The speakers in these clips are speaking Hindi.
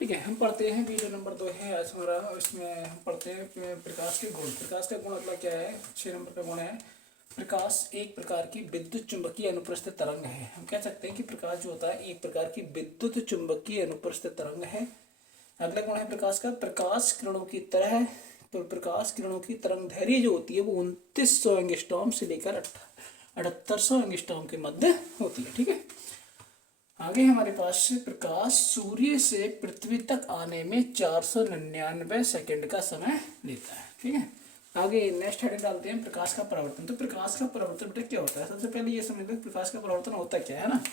ठीक है, हम पढ़ते हैं वीडियो नंबर 2 है आज हमारा। इसमें हम पढ़ते हैं प्रकाश के गुण। प्रकाश का गुण अगला क्या है, 6 नंबर का गुण है, प्रकाश एक प्रकार की विद्युत चुंबकीय अनुप्रस्थ तरंग है। हम कह सकते हैं कि प्रकाश जो होता है एक प्रकार की विद्युत चुंबकीय अनुप्रस्थ तरंग है। अगला गुण है प्रकाश का, प्रकाश किरणों की तरह। तो प्रकाश किरणों की तरंग दैर्घ्य जो होती है वो 2900 एंगस्ट्रॉम से लेकर 7800 एंगस्ट्रॉम के मध्य होती है। ठीक है, आगे हमारे पास प्रकाश सूर्य से पृथ्वी तक आने में 499 सेकंड का समय लेता है। ठीक है, आगे नेक्स्ट हेडिंग डालते हैं प्रकाश का परावर्तन। तो प्रकाश का परावर्तन बेटा क्या होता है, सबसे पहले ये समझ लो प्रकाश का परावर्तन होता क्या है ना।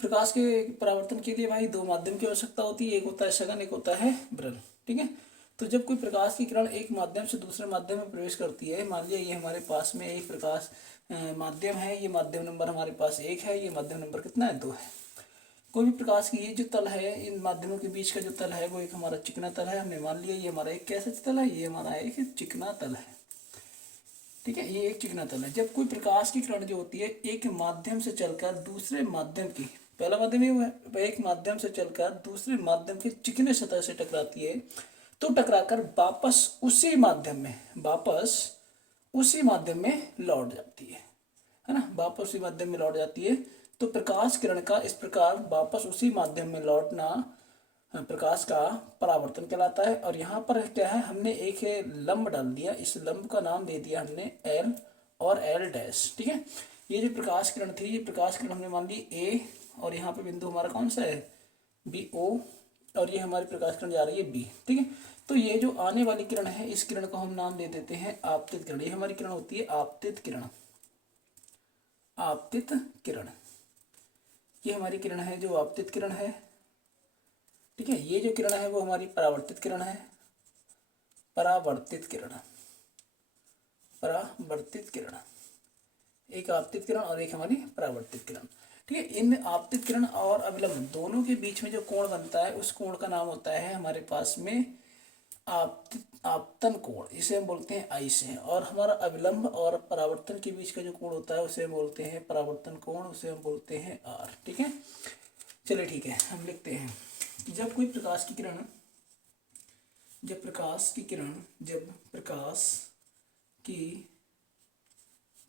प्रकाश के परावर्तन के लिए भाई दो माध्यम की आवश्यकता होती है, एक होता है सघन, एक होता है विरल। ठीक है, तो जब कोई प्रकाश की किरण एक माध्यम से दूसरे माध्यम में प्रवेश करती है, मान लिया ये हमारे पास में एक प्रकाश माध्यम है, ये माध्यम नंबर हमारे पास 1 है, ये माध्यम नंबर कितना है 2 है। कोई भी प्रकाश की ये जो तल है, इन माध्यमों के बीच का जो तल है वो एक हमारा चिकना तल है। हमने मान लिया ये हमारा एक कैसा तल है, ये हमारा एक चिकना तल है। ठीक है, ये एक चिकना तल है। जब कोई प्रकाश की किरण जो होती है एक माध्यम से चलकर दूसरे माध्यम की, पहला माध्यम ये है, एक माध्यम से चलकर दूसरे माध्यम की चिकने सतह से टकराती है, तो टकराकर वापस उसी माध्यम में लौट जाती है ना, वापस उसी माध्यम में लौट जाती है। तो प्रकाश किरण का इस प्रकार वापस उसी माध्यम में लौटना प्रकाश का परावर्तन कहलाता है। और यहाँ पर क्या है, हमने एक लंब डाल दिया, इस लंब का नाम दे दिया हमने एल और एल डैश। ठीक है, ये जो प्रकाश किरण थी, ये प्रकाश किरण हमने मान ली ए, और यहाँ पे बिंदु हमारा कौन सा है, बी ओ, और ये हमारी प्रकाश किरण जा रही है बी। ठीक है, तो ये जो आने वाली किरण है, इस किरण को हम नाम दे देते हैं आपतित किरण। ये हमारी किरण होती है आपतित किरण। आपतित किरण, ये हमारी किरण है जो आपतित किरण है। ठीक है, ये जो किरण है वो हमारी परावर्तित किरण है। परावर्तित किरण, परावर्तित किरण, एक आपतित किरण और एक हमारी परावर्तित किरण। ठीक है, इन आपतित किरण और अविलंब दोनों के बीच में जो कोण बनता है उस कोण का नाम होता है हमारे पास में आपतन कोण, इसे हम बोलते हैं आई से। और हमारा अविलंब और परावर्तन के बीच का जो कोण होता है उसे हम बोलते हैं परावर्तन कोण, उसे हम बोलते हैं आर। ठीक है, चलिए ठीक है, हम लिखते हैं जब कोई प्रकाश की किरण, जब प्रकाश की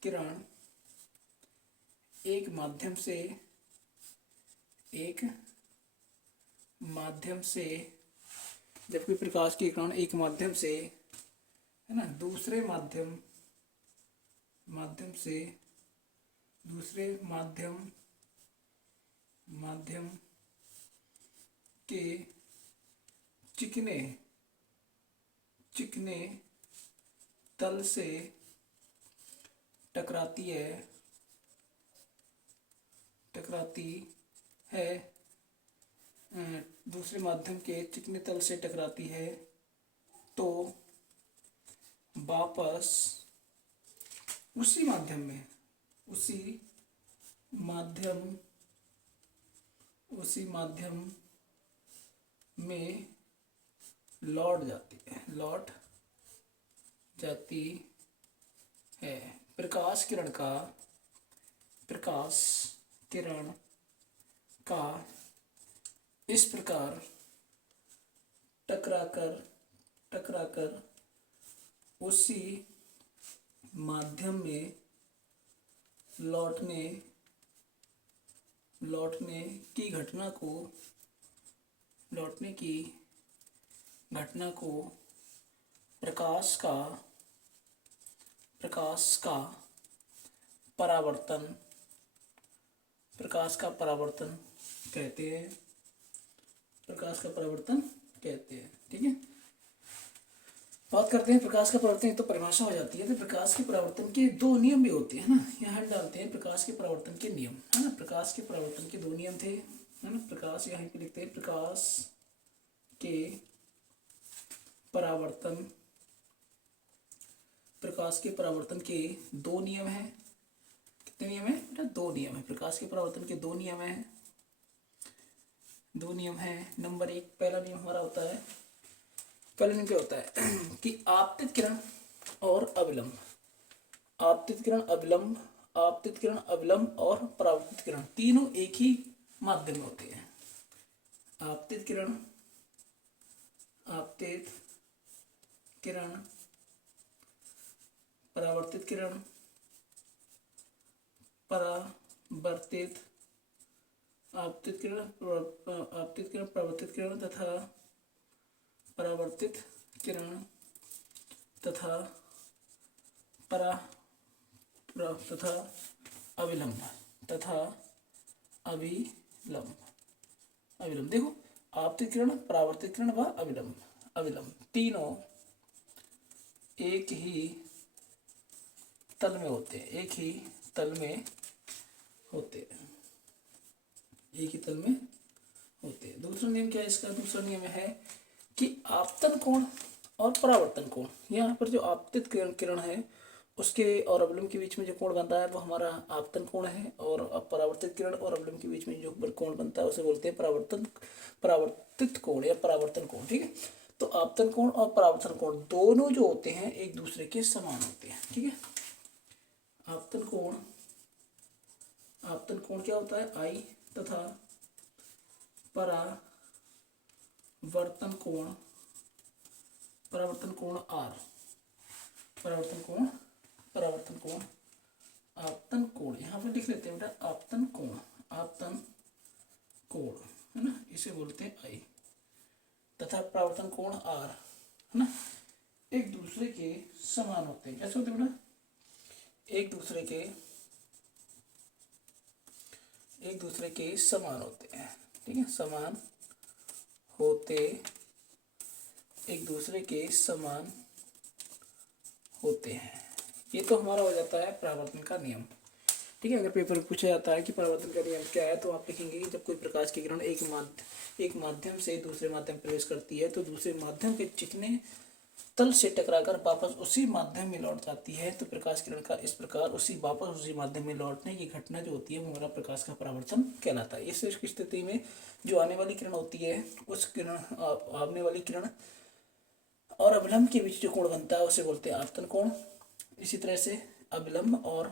किरण एक माध्यम से जब कोई प्रकाश की किरण एक माध्यम से, है ना, दूसरे माध्यम से दूसरे माध्यम के चिकने तल से टकराती है, दूसरे माध्यम के चिकने तल से टकराती है, तो वापस उसी माध्यम में लौट जाती है। प्रकाश किरण का इस प्रकार टकराकर उसी माध्यम में लौटने की घटना को प्रकाश का परावर्तन कहते हैं। ठीक है, बात करते हैं प्रकाश का परावर्तन, तो परिभाषा हो जाती है। तो प्रकाश के परावर्तन के दो नियम भी होते हैं ना, यहाँ डालते हैं प्रकाश के परावर्तन के नियम, है ना। प्रकाश के परावर्तन के दो नियम थे, है ना। प्रकाश यहाँ पे लिखते हैं प्रकाश के परावर्तन के दो नियम हैं। कितने नियम है बेटा, दो नियम है। प्रकाश के परावर्तन के दो नियम है। नंबर 1, पहला नियम हमारा होता है, पहला नियम क्या होता है कि आपतित किरण और अविलंब, आपतित किरण अविलंब और परावर्तित किरण तीनों एक ही माध्यम में होते हैं। आपतित किरण, आपतित किरण, परावर्तित किरण, परावर्तित, आपतित किरण, आपतित किरण, परावर्तित किरण तथा परावर्तित किरण तथा तथा अविलंब, तथा अविलंब, अविलंब। देखो आपतित किरण, परावर्तित किरण व अविलंब, अविलंब तीनों एक ही तल में होते हैं, एक ही तल में होते हैं, एक ही तल में होते हैं। दूसरा नियम क्या है इसका? दूसरा नियम है कि आपतन कोण और परावर्तन कोण, यहाँ पर जो आपतित किरण है उसके और अवलंब के बीच में जो कोण बन रहा है वो हमारा आपतन कोण है, और परावर्तित किरण और अवलंब के बीच में जो कोण बनता है उसे बोलते हैं परावर्तित कोण या परावर्तन कोण। ठीक है, तो आपतन कोण और परावर्तन कोण दोनों जो होते हैं एक दूसरे के समान होते हैं। ठीक है, आपतन कोण, आपतन कोण क्या होता है? आई तथा परावर्तन कोण, परावर्तन कोण आर, परावर्तन कोण, परावर्तन कोण, आपतन कोण, यहाँ पे लिख लेते हैं बेटा आपतन कोण, आपतन कोण है ना, इसे बोलते हैं आई, तथा परावर्तन कोण आर है ना, एक दूसरे के समान होते हैं। कैसे होते हैं बेटा? एक दूसरे के समान होते हैं। ठीक है, समान होते, एक दूसरे के समान होते हैं। ये तो हमारा हो जाता है परावर्तन का नियम। ठीक है, अगर पेपर में पूछा जाता है कि परावर्तन का नियम क्या है तो आप लिखेंगे कि जब कोई प्रकाश की किरण एक माध्यम से दूसरे माध्यम में प्रवेश करती है तो दूसरे माध्यम के चिकने तल से टकराकर वापस उसी माध्यम में लौट जाती है तो प्रकाश किरण का इस प्रकार वापस उसी माध्यम में लौटने की घटना जो होती है वो हमारा प्रकाश का परावर्तन कहलाता है। इस स्थिति में जो आने वाली किरण होती है उस किरण, आने वाली किरण और अविलंब के बीच जो कोण बनता है उसे बोलते हैं आपतन कोण। इसी तरह से अविलंब और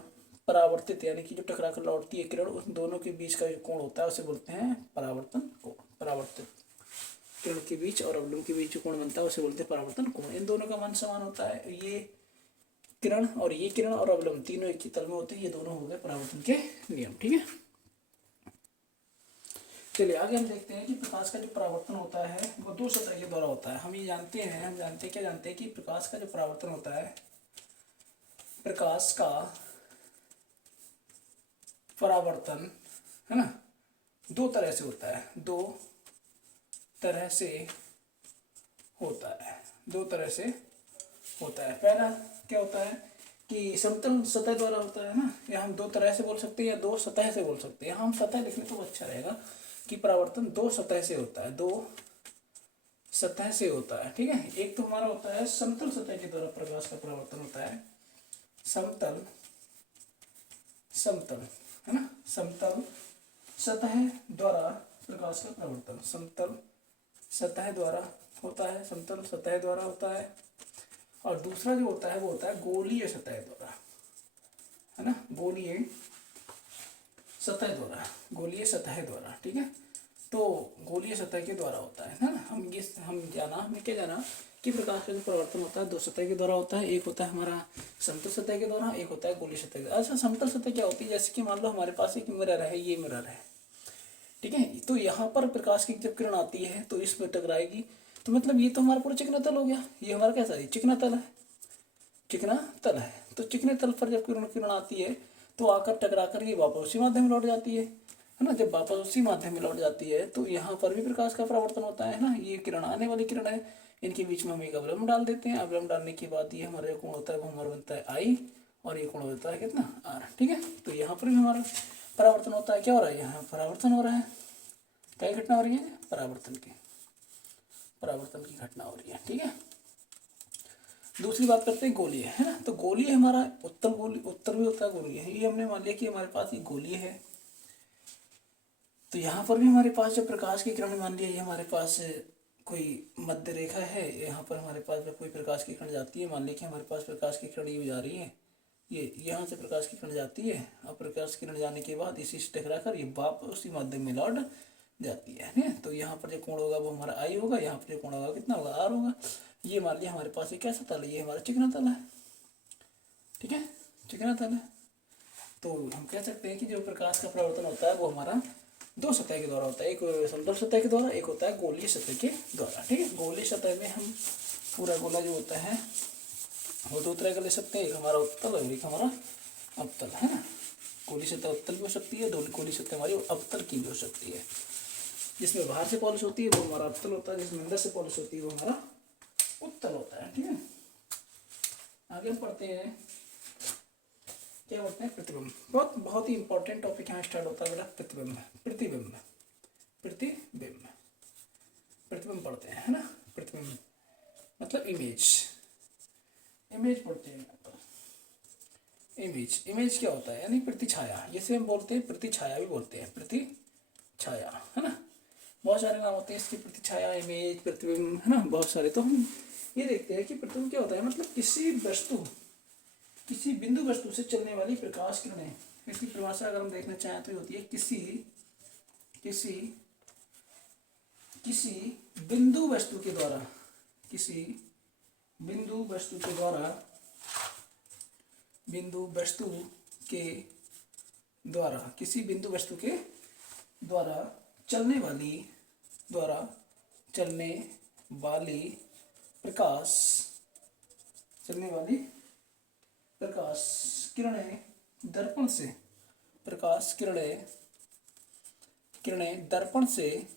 परावर्तित यानी कि जो टकरा कर लौटती है किरण, उन दोनों के बीच का जो कोण होता है उसे बोलते हैं परावर्तन कोण। परावर्तित किरण के बीच और अवलंब के बीच जो कोण बनता है उसे बोलते हैं परावर्तन कोण। इन दोनों का मान समान होता है। ये किरण और अवलंब तीनों एक ही तल में होते हैं। ये दोनों हो गए परावर्तन के नियम। ठीक है, चलिए आगे हम देखते हैं कि प्रकाश का जो परावर्तन होता है वो दो सतह के द्वारा होता है। हम जानते हैं कि प्रकाश का जो परावर्तन होता है, प्रकाश का परावर्तन है ना, दो तरह से होता है, दो तरह से होता है। पहला क्या होता है कि समतल सतह द्वारा होता है ना, या हम दो तरह से बोल सकते हैं या दो सतह से बोल सकते हैं। हम सतह लिख लें तो अच्छा रहेगा कि परावर्तन दो सतह से होता है, दो सतह से होता है। ठीक है, एक तो हमारा होता है समतल सतह के द्वारा प्रकाश का परावर्तन होता है, समतल है ना, समतल सतह द्वारा प्रकाश का परावर्तन समतल सतह द्वारा होता है, समतल सतह द्वारा होता है। और दूसरा जो होता है वो होता है गोलीय सतह द्वारा, है ना, गोलीय सतह द्वारा। ठीक है, तो गोलीय सतह के द्वारा होता है ना। हमने क्या जाना कि प्रकाश का जो परिवर्तन होता है दो सतह के द्वारा होता है। एक होता है हमारा समतल सतह के द्वारा, एक होता है गोलीय सतह के द्वारा। अच्छा, समतल सतह क्या होती है? जैसे कि मान लो हमारे पास एक मिरर है, ये मिरर है, ठीक है, तो यहाँ पर प्रकाश की जब किरण आती है तो इसमें टकराएगी, तो मतलब ये तो हमारा पूरा चिकना तल हो गया। ये हमारा कैसा है? चिकना तल है, तो चिकने तल पर जब किरण आती है तो आकर टकरा कर ये वापस उसी माध्यम में लौट जाती है ना। जब वापस उसी माध्यम में लौट जाती है तो यहाँ पर भी प्रकाश का परावर्तन होता है ना। ये किरण आने वाली किरण है, इनके बीच में हम एक अवलंब डाल देते हैं। अवलंब डालने के बाद ये हमारा कोण होता है वो हमारा बनता है आई, और ये कोण होता है कितना? आर। ठीक है, तो यहाँ पर भी हमारा परावर्तन होता है। क्या हो रहा है? यहाँ परावर्तन हो रहा है। क्या घटना हो रही है? परावर्तन की घटना हो रही है। ठीक है, दूसरी बात करते हैं गोलीय, है ना। तो गोलीय हमारा उत्तर भी होता है, गोलीय है। ये हमने मान लिया कि हमारे पास ये गोलीय है, तो यहाँ पर भी हमारे पास जब प्रकाश की किरण, मान लिया ये हमारे पास कोई मध्य रेखा है, यहाँ पर हमारे पास जब कोई प्रकाश की किरण जाती है, मान लिया कि हमारे पास प्रकाश की किरण ये जा रही है, ये यहाँ से प्रकाश की किरण जाती है, और प्रकाश की किरण जाने के बाद इसी से टकरा कर ये वापस उसी माध्यम में लौट जाती है, ठीक है। तो यहाँ पर जो कोण होगा वो हमारा आई होगा, यहाँ पर जो कोण होगा कितना होगा आर होगा। ये मान लिया हमारे पास एक कैसा तल है, ये हमारा चिकना तल है, ठीक है, चिकना तल है। तो हम कह सकते हैं कि जो प्रकाश का परावर्तन होता है वो हमारा दो सतह के द्वारा होता है, एक समतल सतह के द्वारा, एक होता है गोलीय सतह के द्वारा, ठीक है। गोलीय सतह में हम पूरा गोला जो होता है वो दो तरह का ले सकते हैं, एक हमारा उत्तल और एक हमारा अवतल, है ना। गोलीय सतह उत्तल भी हो सकती है, गोलीय सतह हमारी अवतल की भी हो सकती है। जिसमें बाहर से पॉलिश होती है वो हमारा अवतल होता है, जिसमें अंदर से पॉलिश होती है वो हमारा उत्तल होता है, ठीक है। आगे हम पढ़ते हैं क्या बोलते हैं, प्रतिबिंब। बहुत बहुत ही इंपॉर्टेंट टॉपिक यहाँ स्टार्ट होता है बेटा, प्रतिबिंब। प्रतिबिंब प्रतिबिंब प्रतिबिंब पढ़ते हैं, है ना। प्रतिबिंब मतलब इमेज, इमेज पढ़ते हैं यहाँ पर। इमेज, इमेज क्या होता है, यानी प्रतिछाया, जिसे हम बोलते हैं प्रतिछाया भी बोलते हैं, प्रतिछाया, है ना। बहुत सारे नाम होते हैं इसकी, प्रतिछाया, इमेज, प्रतिबिंब, है ना, बहुत सारे। तो हम ये देखते हैं कि प्रतिबिंब क्या होता है, मतलब किसी वस्तु, किसी बिंदु वस्तु से चलने वाली प्रकाश किरणें। इसकी परिभाषा अगर हम देखना चाहें तो ये होती है किसी किसी किसी बिंदु वस्तु के द्वारा, किसी बिंदु वस्तु के द्वारा, बिंदु वस्तु के द्वारा, किसी बिंदु वस्तु के द्वारा चलने वाली, द्वारा चलने वाली प्रकाश, चलने वाली प्रकाश किरणें दर्पण से, प्रकाश किरणें, किरणें दर्पण से,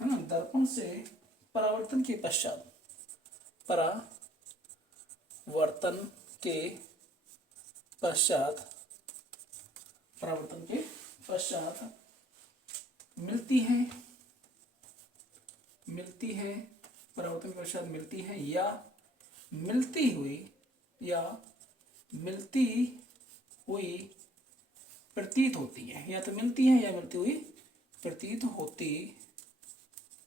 है ना, दर्पण से परावर्तन के पश्चात, परावर्तन के पश्चात, परावर्तन के पश्चात मिलती हैं, मिलती है, परावर्तन के पश्चात मिलती है या मिलती हुई, या मिलती हुई प्रतीत होती है, या तो मिलती है या मिलती हुई प्रतीत होती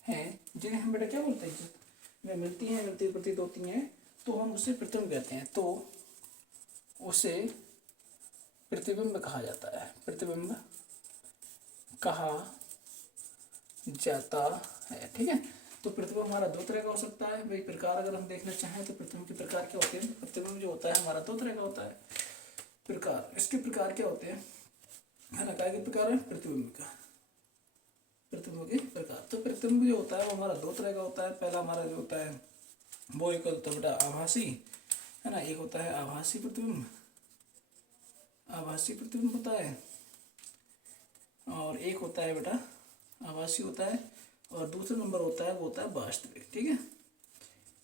है, जिन्हें हम बेटा क्या बोलते हैं, वे मिलती हैं, मिलती हुई प्रतीत होती हैं, तो हम उसे प्रतिबिंब कहते हैं। तो उसे प्रतिबिंब कहा जाता है, प्रतिबिंब कहा जाता है, ठीक है। तो प्रतिबिंब हमारा दो तरह का हो सकता है भाई। प्रकार अगर हम देखना चाहें तो प्रतिबिंब के प्रकार क्या होते हैं, प्रतिबिंब जो होता है हमारा दो तरह का होता है। प्रकार, इसके प्रकार क्या होते हैं, है ना, क्या के प्रकार है, प्रतिबिंब का, प्रतिबिंब के प्रकार। तो प्रतिबिंब जो होता है वो हमारा दो तरह का होता है। पहला हमारा जो होता है वो एक होता है बेटा आभासी, है ना, एक होता है आभासी प्रतिबिंब, आभासी प्रतिबिंब होता है, और एक होता है बेटा आभासी होता है, और दूसरा नंबर होता है वो होता है वास्तविक, ठीक है,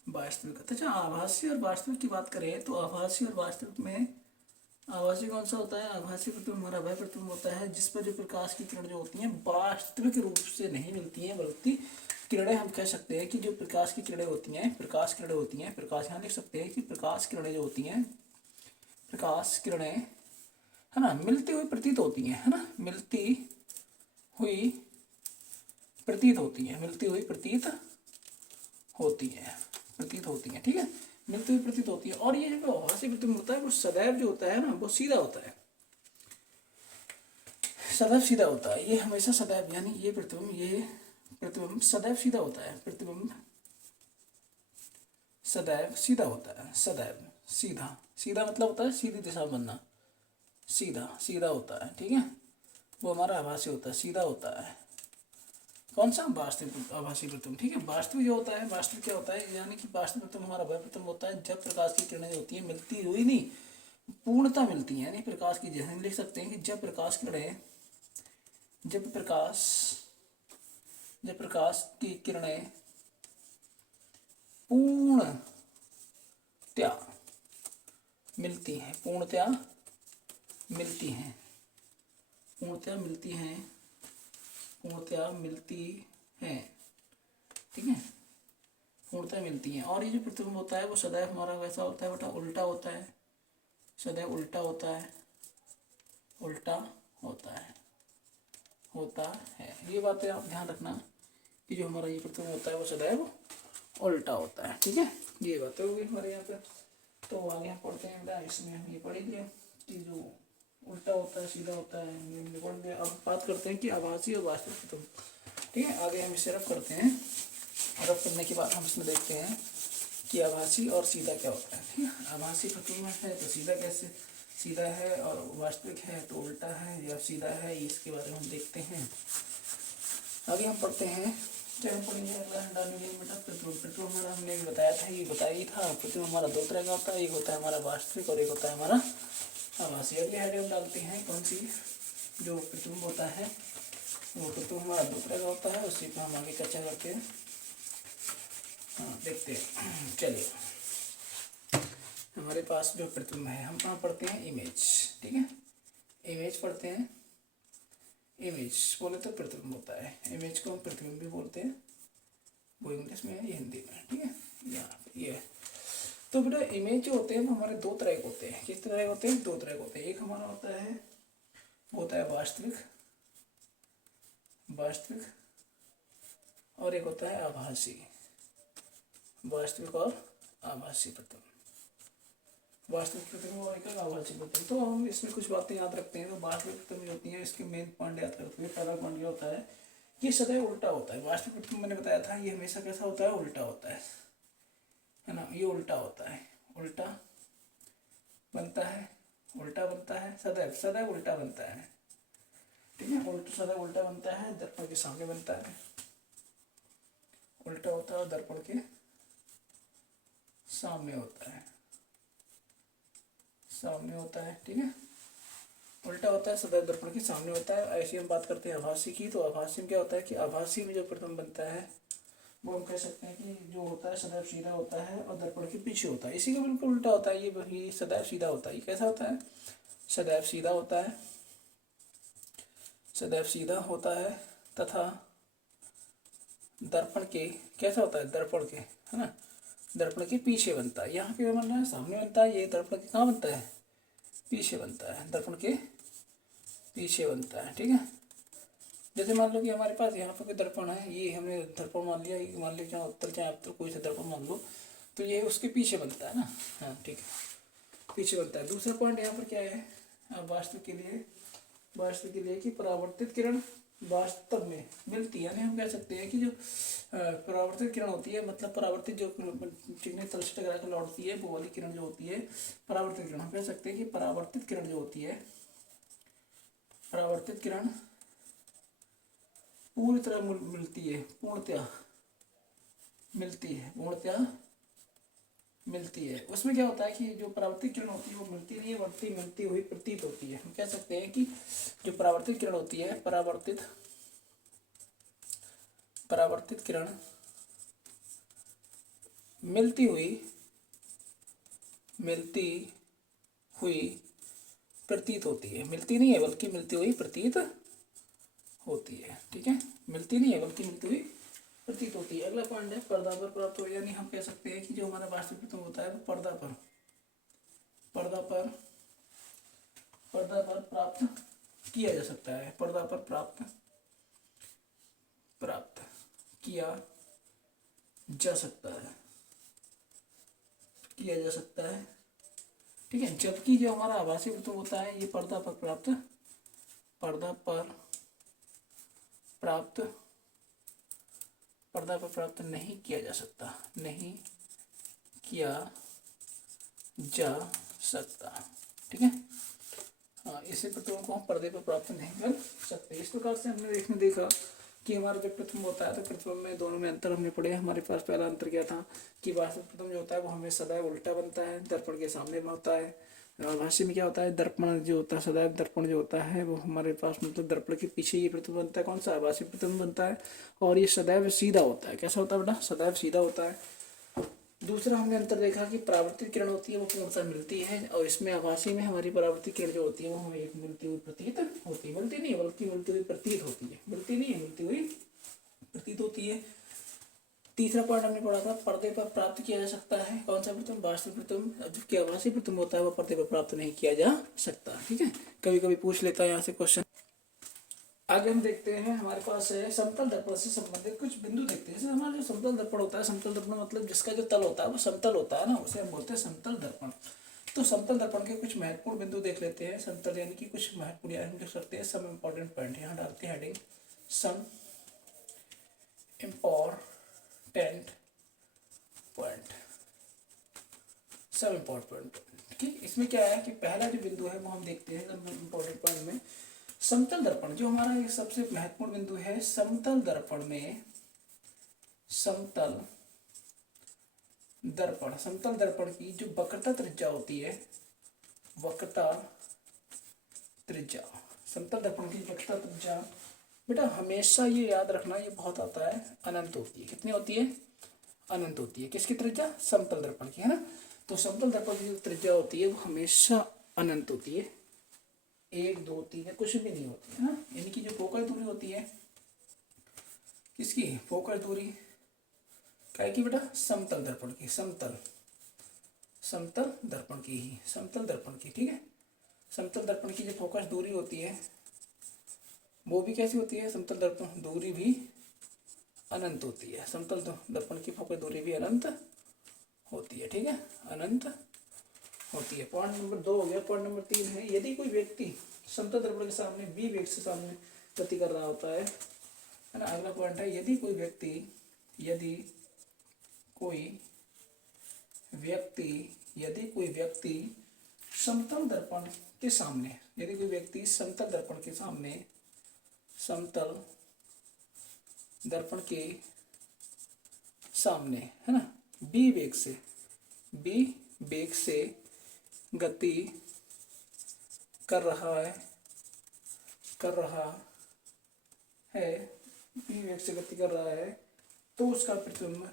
वास्तविक। अच्छा, आभासी और वास्तविक की बात करें तो आभासी और वास्तविक में आभासी कौन सा होता है, आभासी प्रतिबिंब हमारा वह प्रतिबिंब होता है जिस पर जो प्रकाश की किरण जो होती हैं वास्तविक रूप से नहीं मिलती हैं, बल्कि किरणें, हम कह सकते हैं कि जो प्रकाश की किरणें होती हैं, प्रकाश किरणें होती हैं, प्रकाश यहाँ लिख सकते हैं कि प्रकाश किरणें जो होती हैं, प्रकाश किरणें, है ना, मिलती हुई प्रतीत होती हैं, है ना, मिलती हुई प्रतीत होती है, मिलती हुई प्रतीत होती है, प्रतीत होती है, ठीक है, मिलती हुई प्रतीत होती है। और ये जो आभासी प्रतिबिंब होता है वो सदैव जो होता है ना वो सीधा होता है, सदैव सीधा होता है, ये हमेशा सदैव, यानी ये प्रतिबिंब, ये प्रतिबिंब सदैव सीधा होता है, प्रतिबिंब सदैव सीधा होता है, सदैव सीधा, सीधा मतलब होता है सीधी दिशा में बनना, सीधा सीधा होता है, ठीक है, वो हमारा आभासी होता है, सीधा होता है। कौन सा, वास्तविक आभासी प्रतिबिंब, ठीक है। वास्तविक जो होता है, वास्तविक क्या होता है, यानी कि वास्तविक प्रतिबिंब हमारा वह प्रतिबिंब होता है जब प्रकाश की किरणें होती हैं मिलती हुई नहीं, पूर्णता मिलती है, यानी प्रकाश की, जैसे हम लिख सकते हैं कि जब प्रकाश किरणें, जब प्रकाश, जब प्रकाश की किरणें पूर्णतया मिलती हैं, पूर्णतया मिलती हैं, पूर्णतया मिलती हैं, पूर्णतया मिलती हैं, ठीक है, पूर्णतया मिलती हैं। और ये जो प्रतिबिंब होता है वो सदैव हमारा वैसा होता है बेटा, उल्टा होता है, सदैव उल्टा होता है, उल्टा होता है, होता है। ये बातें आप ध्यान रखना कि जो हमारा ये प्रतिबिंब होता है वो सदैव उल्टा होता है, ठीक है। ये बातें होगी हमारे यहाँ पे। तो आगे हम पढ़ते हैं बेटा, इसमें हम ये पढ़ लिया कि जो उल्टा होता है, सीधा होता है, बोल दिया। अब बात करते हैं कि आभासी और वास्तविक प्रतिबिंब। ठीक है, आगे हम इसे रफ करते हैं। रफ करने के बाद हम इसमें देखते हैं कि आभासी और सीधा क्या होता है। ठीक है, आभासी प्रतिबिंब है तो सीधा कैसे सीधा है, और वास्तविक है तो उल्टा है या सीधा है, इसके बारे में हम देखते हैं। आगे हम पढ़ते हैं, चाहे हम पढ़ेंगे अगला मिलीमीटर प्रतिबिंब। प्रतिबिंब हमारा हमने भी बताया था, ये बताया ही था। प्रतिबिंब हमारा दो तरह का होता है, एक होता है हमारा वास्तविक और एक होता है हमारा आभासी। अगले हेड हम डालते हैं कौन सी, जो प्रतिबिंब होता है वो प्रतिबिंब हमारा दो तरह का होता है, उसी पर हम आगे चर्चा करते हैं। हाँ देखते हैं, चलिए। हमारे पास जो प्रतिबिंब है, हम कहाँ पढ़ते हैं, इमेज। ठीक है, इमेज पढ़ते हैं। इमेज बोले तो प्रतिबिंब होता है, इमेज को हम प्रतिबिंब भी बोलते हैं, वो इंग्लिश में है, ये हिंदी में। ठीक है, यहाँ ये तो बेटा इमेज जो होते हैं वो हमारे दो तरह के होते हैं। किस तरह के होते हैं, दो तरह के होते हैं। एक हमारा होता है, वो होता है वास्तविक, वास्तविक, और एक होता है आभासी, वास्तविक और आभासी प्रतिबिंब। वास्तविक प्रतिबिंब और एक आभासी प्रतिबिंब। तो हम इसमें कुछ बातें याद रखते हैं। तो वास्तविक प्रतिबिंब होती है, इसके मेन पॉइंट याद रखते हैं। पहला पॉइंट ये होता है कि सदैव उल्टा होता है। वास्तविक प्रतिबिंब मैंने बताया था, ये हमेशा कैसा होता है, उल्टा होता है ना, ये उल्टा होता है, उल्टा बनता है, उल्टा बनता है, सदैव सदैव उल्टा बनता है। ठीक है, उल्टा सदैव उल्टा बनता है, दर्पण के सामने बनता है, उल्टा होता है, दर्पण के सामने होता है, सामने होता है। ठीक है, उल्टा होता है, सदैव दर्पण के सामने होता है। ऐसी हम बात करते हैं आभासी की। तो आभासी में क्या होता है कि आभासी में जो प्रतिबिंब बनता है वो हम कह सकते हैं कि जो होता है सदैव सीधा होता है और दर्पण के पीछे होता है। इसी का बिल्कुल उल्टा होता है, ये वही सदैव सीधा होता है। ये कैसा होता है, सदैव सीधा होता है, सदैव सीधा होता है, तथा दर्पण के कैसा होता है, दर्पण के, है ना, दर्पण के पीछे बनता है। यहाँ पे बन रहा है सामने बनता है, ये दर्पण के कहाँ बनता है, पीछे बनता है, दर्पण के पीछे बनता है। ठीक है, जैसे मान लो कि हमारे पास यहाँ पर कोई दर्पण है, ये हमने दर्पण मान लिया, मान लो चाहे उत्तर चाहे उत्तर कोई सा दर्पण मान लो, तो ये उसके पीछे बनता है ना। हाँ ठीक है, पीछे बनता है। दूसरा पॉइंट यहाँ पर क्या है, वास्तविक के लिए, वास्तविक के लिए कि परावर्तित किरण वास्तव में मिलती है। यानी हम कह सकते हैं कि जो परावर्तित किरण होती है, मतलब परावर्तित जो चिकने तल से टकरा कर लौटती है, वो वाली किरण जो होती है परावर्तित किरण। हम कह सकते हैं कि परावर्तित किरण जो होती है, परावर्तित किरण पूरी तरह मिलती है, पूर्णतया मिलती है, पूर्णतया मिलती है। उसमें क्या होता है कि जो परावर्तित किरण होती है वो मिलती नहीं है, बढ़ती मिलती हुई प्रतीत होती है। हम कह सकते हैं कि जो परावर्तित किरण होती है, परावर्तित किरण मिलती हुई प्रतीत होती है। मिलती नहीं है बल्कि मिलती हुई प्रतीत होती है। ठीक है, मिलती नहीं है बल्कि मिलती हुई प्रतीत होती है। अगला पॉइंट है पर्दा पर प्राप्त हो, यानी हम कह सकते हैं कि जो हमारा वास्तविक प्रतिबिंब होता है वो पर्दा पर प्राप्त किया जा सकता है, पर्दा पर प्राप्त किया जा सकता है, ठीक है। जबकि जो हमारा आभासी प्रतिबिंब होता है ये पर्दा पर प्राप्त नहीं किया जा सकता, नहीं किया जा सकता। ठीक है, हाँ, इसी प्रतिबिंब को हम पर्दे पर प्राप्त नहीं कर सकते। इस प्रकार से हमने देखा कि हमारा जो प्रतिबिंब होता है, तो प्रतिबिंब में दोनों में अंतर हमने पढ़े। हमारे पास पहला अंतर क्या था कि वास्तविक प्रतिबिंब जो होता है वो हमें सदैव उल्टा बनता है, दर्पण के सामने में होता है। आभासी में क्या होता है, दर्पण जो होता है, सदैव दर्पण जो होता है वो हमारे पास मतलब दर्पण के पीछे ये प्रतिबिंब बनता है। कौन सा, आभासी प्रतिबिंब बनता है, और ये सदैव सीधा होता है। कैसा होता है बेटा, सदैव सीधा होता है। दूसरा हमने अंतर देखा कि परावर्तित किरण होती है वो पूर्णतः मिलती है, और इसमें आभासी में हमारी परावर्तित किरण जो होती है वो हमें एक मिलती हुई प्रतीत होती है, मिलती नहीं बल्कि मिलती हुई प्रतीत होती है, मिलती नहीं है मिलती हुई प्रतीत होती है। तीसरा पॉइंट हमने पढ़ा था, पर्दे पर प्राप्त किया जा सकता है। कौन सा प्रतिबिंब, वास्तविक प्रतिबिंब। जबकि आभासी प्रतिबिंब होता है वो पर्दे पर प्राप्त नहीं किया जा सकता। ठीक है, कभी कभी पूछ लेता है यहाँ से क्वेश्चन। आगे हम देखते हैं, हमारे पास है समतल दर्पण से संबंधित कुछ बिंदु देखते हैं। जैसे हमारा जो समतल दर्पण होता है, समतल दर्पण मतलब जिसका जो तल होता है वो समतल होता है ना, उसे हम बोलते हैं समतल दर्पण। तो समतल दर्पण के कुछ महत्वपूर्ण बिंदु देख लेते हैं। समतल यानी कि कुछ महत्वपूर्ण, हम देख सकते हैं सम इम्पोर्टेंट पॉइंट, यहाँ डालते हैं heading some important point, some important. ठीक, इसमें क्या है कि पहला जो बिंदु है वो हम देखते हैं सम इम्पोर्टेंट पॉइंट में, समतल दर्पण। जो हमारा ये सबसे महत्वपूर्ण बिंदु है, समतल दर्पण में, समतल दर्पण, समतल दर्पण की जो वक्रता त्रिज्या होती है, वक्रता त्रिज्या, समतल दर्पण की वक्रता त्रिज्या बेटा हमेशा ये याद रखना, ये बहुत आता है, अनंत होती है। कितनी होती है? अनंत होती है। किसकी त्रिज्या? समतल दर्पण की, है ना। तो समतल दर्पण की जो त्रिज्या होती है वो हमेशा अनंत होती है, 1 2 3 या कुछ भी नहीं होती है ना। यानी कि जो फोकल दूरी होती है, किसकी? फोकल दूरी क्या की बेटा? समतल दर्पण की, समतल दर्पण की ही, समतल दर्पण की। ठीक है, समतल दर्पण की जो फोकस दूरी होती है वो भी कैसी होती है? समतल दर्पण दूरी भी अनंत होती है, समतल दर्पण की फोकस दूरी भी अनंत होती है। ठीक है, अनंत होती है। पॉइंट नंबर 2 हो गया। पॉइंट नंबर 3 है, यदि कोई व्यक्ति समतल दर्पण के सामने बी वेग से सामने गति कर रहा होता है ना। अगला पॉइंट है, यदि कोई व्यक्ति समतल दर्पण के सामने, यदि कोई व्यक्ति समतल दर्पण के सामने, समतल दर्पण के सामने, है ना, बी वेग से गति कर रहा है, बी वेग से गति कर रहा है, तो उसका प्रतिबिंब,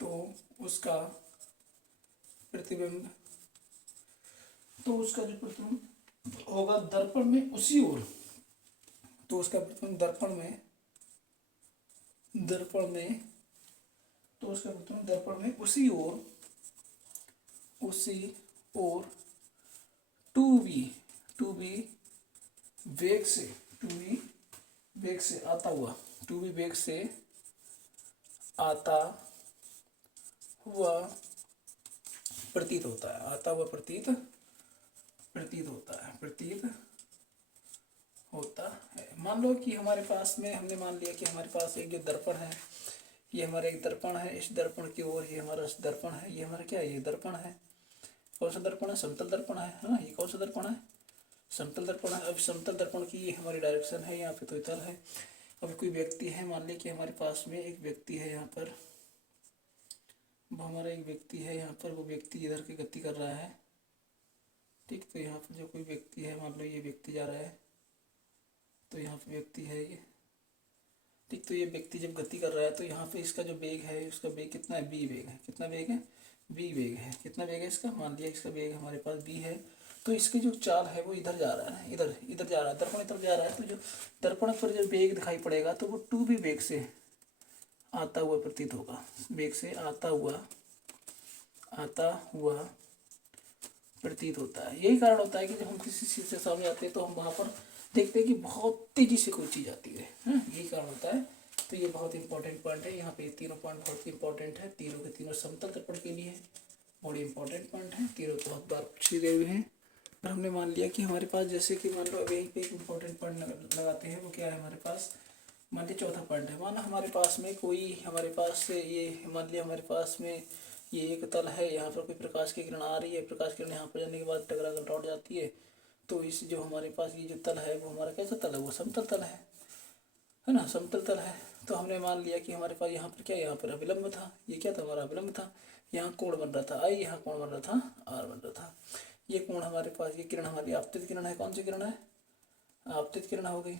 तो उसका जो प्रतिबिंब होगा दर्पण में उसी ओर, तो उसका प्रतिबिंब दर्पण में उसी ओर 2v वेग से आता हुआ, 2v वेग से आता हुआ प्रतीत होता है, मान लो कि हमारे पास में, हमने मान लिया कि हमारे पास एक जो दर्पण है, ये हमारा एक दर्पण है, इस दर्पण की ओर ये हमारा दर्पण है, ये हमारा क्या है? ये दर्पण है। कौन सा दर्पण है? समतल दर्पण है ना। ये कौन सा दर्पण है? समतल दर्पण है। अब समतल दर्पण की ये हमारी डायरेक्शन है, यहाँ पे तो तल है। अब कोई व्यक्ति है, मान लिया कि हमारे पास में एक व्यक्ति है यहाँ पर, वो हमारा एक व्यक्ति है यहाँ पर, वो व्यक्ति इधर की गति कर रहा है। ठीक, तो यहाँ पर जो कोई व्यक्ति है, मान लो ये व्यक्ति जा रहा है, तो यहाँ पे व्यक्ति है ये। ठीक, तो ये व्यक्ति जब गति कर रहा है तो यहाँ पे इसका जो वेग है, उसका वेग कितना है? बी वेग है। कितना वेग है? बी वेग है। कितना वेग है इसका? मान लिया इसका वेग हमारे पास बी है, तो इसकी जो चाल है वो इधर जा रहा है, इधर जा रहा है, दर्पण इधर जा रहा है। तो जो दर्पण पर जो वेग दिखाई पड़ेगा तो वो 2v वेग से आता हुआ प्रतीत होगा, वेग से आता हुआ प्रतीत होता है। यही कारण होता है कि जब हम किसी चीज़ से सामने आते हैं तो हम वहाँ पर देखते हैं कि बहुत तेजी से कोई चीज़ आती है, यही कारण होता है। तो ये बहुत इंपॉर्टेंट पॉइंट है। यहाँ पे तीनों पॉइंट बहुत इंपॉर्टेंट है, तीनों के तीनों समतल दर्पण के लिए बड़े इंपॉर्टेंट पॉइंट है, तीनों बहुत बार पूछे गए हुए हैं। और हमने मान लिया कि हमारे पास, जैसे कि मान लो अब यहीं पे एक इंपॉर्टेंट पॉइंट लगाते हैं, वो क्या है हमारे पास? मान लिया चौथा पॉइंट है, माना हमारे पास में कोई, हमारे पास से ये, मान लिया हमारे पास में ये एक तल है, यहाँ पर कोई प्रकाश की किरण आ रही है, प्रकाश की किरण यहाँ पर जाने के बाद टकरा कर लौट जाती है। तो इस जो हमारे पास ये जो तल है वो हमारा कैसा तल है? वो समतल तल है ना, समतल तल है। तो हमने मान लिया कि हमारे पास यहाँ पर क्या, यहाँ पर अविलंब था, ये क्या था? हमारा अविलंब था। यहाँ कोण बन रहा था आई, यहाँ कोण बन रहा था आर बन रहा था। ये कोण हमारे पास, ये किरण हमारी आपतित किरण है। कौन सी किरण है? आपतित किरण हो गई।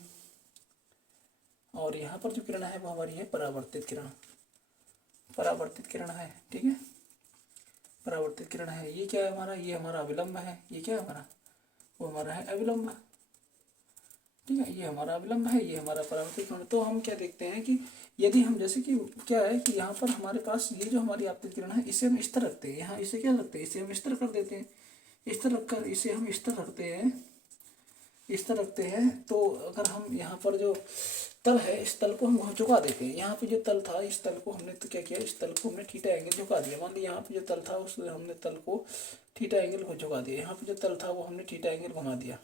और यहाँ पर जो किरण है वो हमारी है परावर्तित किरण, है। ठीक है, परावर्तित किरण है। ये क्या है हमारा? ये हमारा अविलंब है। ये क्या है हमारा? वो हमारा है अविलंब। ठीक है, ये हमारा अविलंब है, ये हमारा परावर्तित किरण। तो हम क्या देखते हैं कि यदि हम, जैसे कि क्या है कि यहाँ पर हमारे पास ये जो हमारी आपतित किरण है, इसे हम स्थिर रखते हैं, यहाँ इसे क्या रखते हैं? इसे हम स्थिर कर देते हैं। स्थिर रखकर इसे हम स्थिर रखते हैं, इस तरह रखते हैं, तो अगर हम यहाँ पर जो तल है इस तल को हम झुका देते हैं, यहाँ पे जो तल था इस तल को हमने तो क्या किया, इस तल को हमने थीटा एंगल झुका दिया। मान लीजिए यहाँ पे जो तल था उस हमने तल को थीटा एंगल को झुका दिया, यहाँ पे जो तल था वो हमने थीटा एंगल घुमा दिया।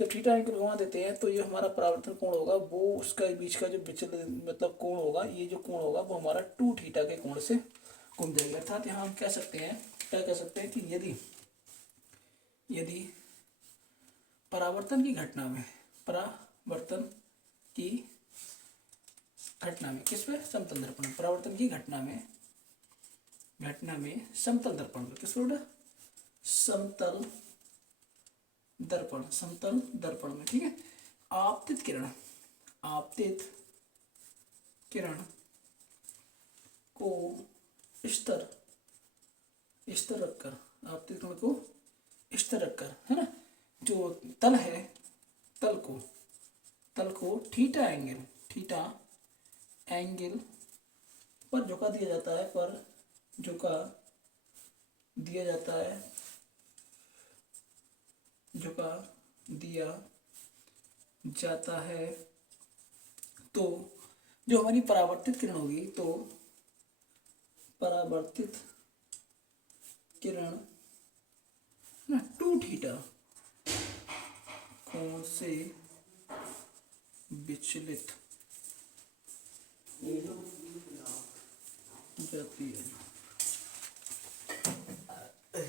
जब थीटा एंगल घुमा देते हैं तो ये हमारा परावर्तन कोण होगा, वो उसका बीच का जो विचलन मतलब कोण होगा, ये जो कोण होगा वो हमारा 2 थीटा के कोण से घूम जाएगा। अर्थात यहाँ हम कह सकते हैं, क्या कह सकते हैं कि यदि परावर्तन की घटना में किस पे, समतल दर्पण, परावर्तन की घटना में समतल दर्पण पे, किस पे बेटा, समतल दर्पण में, ठीक है। आपतित किरण को स्तर रखकर, आपतित किरण को स्तर रखकर, है ना, जो तल है तल को थीटा एंगल पर झुका दिया जाता है, तो जो हमारी परावर्तित किरण होगी, तो परावर्तित किरण ना 2 थीटा कोण से विचलित हो जाती है।